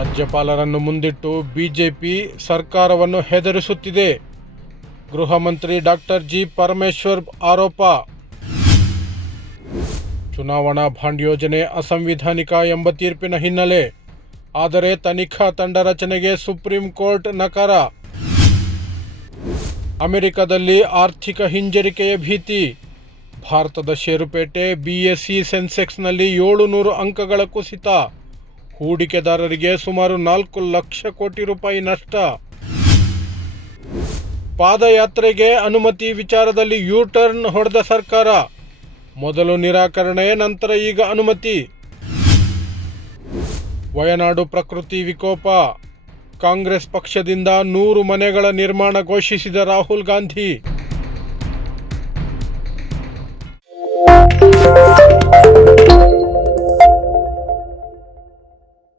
ರಾಜ್ಯಪಾಲರನ್ನು ಮುಂದಿಟ್ಟು ಬಿಜೆಪಿ ಸರ್ಕಾರವನ್ನು ಹೆದರಿಸುತ್ತಿದೆ. ಗೃಹ ಮಂತ್ರಿ ಡಾಕ್ಟರ್ ಜಿ. ಪರಮೇಶ್ವರ್ ಆರೋಪ. ಚುನಾವಣಾ ಬಾಂಡ್ ಯೋಜನೆ ಅಸಂವಿಧಾನಿಕ ಎಂಬ ತೀರ್ಪಿನ ಹಿನ್ನೆಲೆ, ಆದರೆ ತನಿಖಾ ತಂಡ ರಚನೆಗೆ ಸುಪ್ರೀಂ ಕೋರ್ಟ್ ನಕಾರ. ಅಮೆರಿಕದಲ್ಲಿ ಆರ್ಥಿಕ ಹಿಂಜರಿಕೆಯ ಭೀತಿ. ಭಾರತದ ಷೇರುಪೇಟೆ ಬಿಎಸ್ಇ ಸೆನ್ಸೆಕ್ಸ್ನಲ್ಲಿ 700 ಅಂಕಗಳ ಕುಸಿತ. ಹೂಡಿಕೆದಾರರಿಗೆ ಸುಮಾರು 4 ಲಕ್ಷ ಕೋಟಿ ರೂಪಾಯಿ ನಷ್ಟ. ಪಾದಯಾತ್ರೆಗೆ ಅನುಮತಿ ವಿಚಾರದಲ್ಲಿ ಯು-ಟರ್ನ್ ಹೊಡೆದ ಸರ್ಕಾರ. ಮೊದಲು ನಿರಾಕರಣೆ, ನಂತರ ಈಗ ಅನುಮತಿ. ವಯನಾಡು ಪ್ರಕೃತಿ ವಿಕೋಪ. ಕಾಂಗ್ರೆಸ್ ಪಕ್ಷದಿಂದ 100 ಮನೆಗಳ ನಿರ್ಮಾಣ ಘೋಷಿಸಿದ ರಾಹುಲ್ ಗಾಂಧಿ.